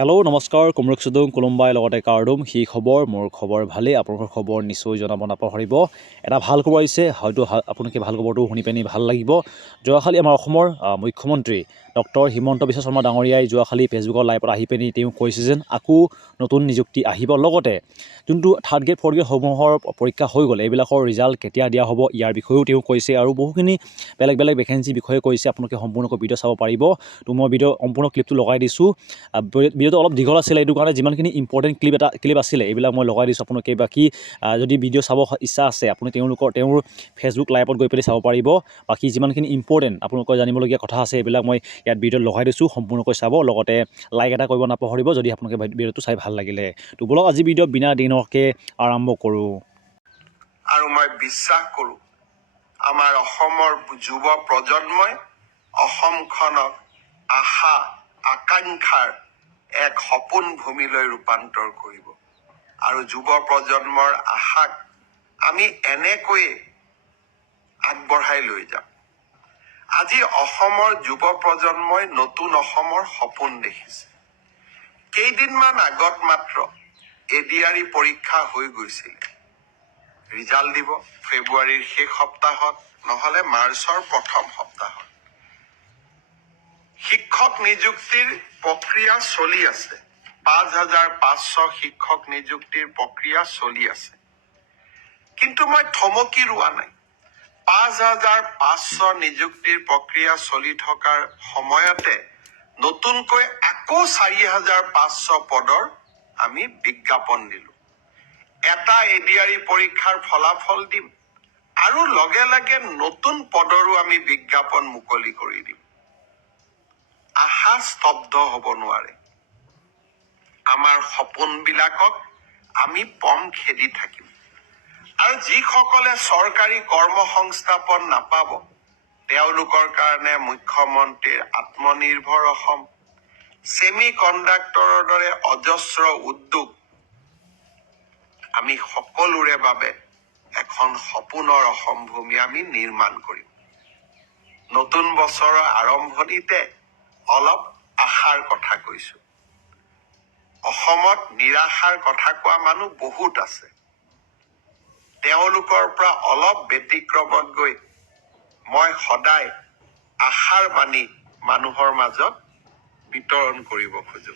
hello' নমস্কাৰ কুমৰুক চুদুং কোলম্বাই লগতে কাৰ্ডুম সেই খবৰ মোৰ খবৰ ভালেই আপোনালোকৰ খবৰ নিশ্চয় জনাব নাপাহৰিব এটা ভাল খবৰ আহিছে হয়তো আপোনালোকে ভাল খবৰটো শুনি পিনি ভাল লাগিব যোৱাকালি আমাৰ অসমৰ মুখ্যমন্ত্ৰী ডক্টৰ হিমন্ত বিশ্ব শৰ্মা ডাঙৰীয়াই যোৱাকালি ফেচবুকৰ লাইভত আহি পিনি তেওঁ কৈছে যেন আকৌ নতুন নিযুক্তি আহিব লগতে যোনটো থাৰ্ড গ্ৰেড ফ'ৰ্থ গ্ৰেডসমূহৰ পৰীক্ষা হৈ গ'ল এইবিলাকৰ ৰিজাল্ট কেতিয়া দিয়া হ'ব ইয়াৰ বিষয়েও তেওঁ কৈছে আৰু বহুখিনি বেলেগ বেলেগ ভেকেঞ্চি বিষয়ে কৈছে আপোনালোকে সম্পূৰ্ণকৈ ভিডিঅ' চাব পাৰিব তো মই ভিডিঅ' সম্পূৰ্ণ ক্লিপটো লগাই দিছোঁ ভিডিঅ'টো অলপ দীঘল আছিলে এইটো কাৰণে যিমানখিনি ইম্পৰ্টেণ্ট ক্লিপ আছিলে এইবিলাক মই লগাই দিছোঁ আপোনালোকে বাকী যদি ভিডিঅ' চাব ইচ্ছা আছে আপুনি তেওঁৰ ফেচবুক লাইভত গৈ পেলাই চাব পাৰিব বাকী যিমানখিনি ইম্পৰ্টেণ্ট আপোনালোকৰ জানিবলগীয়া কথা আছে এইবিলাক মই ইয়াত ভিডিঅ'ত লগাই দিছোঁ সম্পূৰ্ণকৈ চাব লগতে লাইক এটা কৰিব নাপাহৰিব যদি আপোনালোকে ভিডিঅ'টো চাই ভাল লাগিলে তো বলক আজি ভিডিঅ' বিনা দিনকে আৰম্ভ কৰোঁ আৰু মই বিশ্বাস কৰোঁ আমাৰ অসমৰ যুৱ প্ৰজন্মই অসমখনক আশা আকাংক্ষাৰ এক সপোন ভূমিলৈ ৰূপান্তৰ কৰিব আৰু যুৱ প্ৰজন্মৰ আশাক আমি এনেকৈয়ে আগবঢ়াই লৈ যাম আজি অসমৰ যুৱ প্ৰজন্মই নতুন অসমৰ সপোন দেখিছে কেইদিনমান আগত মাত্ৰ এডিআৰই পৰীক্ষা হৈ গৈছিল ৰিজাল্ট দিব ফেব্ৰুৱাৰীৰ শেষ সপ্তাহত নহলে মাৰ্চৰ প্ৰথম সপ্তাহত শিক্ষক নিযুক্তিৰ প্ৰক্ৰিয়া চলি আছে ৫,৫০০ শিক্ষক নিযুক্তিৰ প্ৰক্ৰিয়া চলি আছে কিন্তু মই থমকি ৰোৱা নাই ৫,৫০০ নিযুক্তিৰ প্ৰক্ৰিয়া চলি থকাৰ সময়তে নতুনকৈ আকৌ ৪,৫০০ পদৰ আমি বিজ্ঞাপন দিলো এটা এডিআৰই পৰীক্ষাৰ ফলাফল দিম আৰু লগে লগে নতুন পদৰো আমি বিজ্ঞাপন মুকলি কৰি দিম আশা স্তব্ধ হ'ব নোৱাৰে আমাৰ সপোনবিলাকক আমি পম খেদি থাকিম আৰু যিসকলে চৰকাৰী কৰ্মসংস্থাপন নাপাব তেওঁলোকৰ কাৰণে মুখ্যমন্ত্ৰীৰ আত্মনিৰ্ভৰ অসম ছেমি কণ্ডাক্টৰৰ দৰে অজস্ৰ উদ্যোগ আমি সকলোৰে বাবে এখন সপোনৰ অসম ভূমি আমি নিৰ্মাণ কৰিম নতুন বছৰৰ আৰম্ভণিতে অলপ আশাৰ কথা কৈছো অসমত নিৰাশাৰ কথা কোৱা মানুহ বহুত আছে তেওঁলোকৰ পৰা অলপ ব্যতিক্ৰমত গৈ মই সদায় আশাৰ বাণী মানুহৰ মাজত বিতৰণ কৰিব খোজো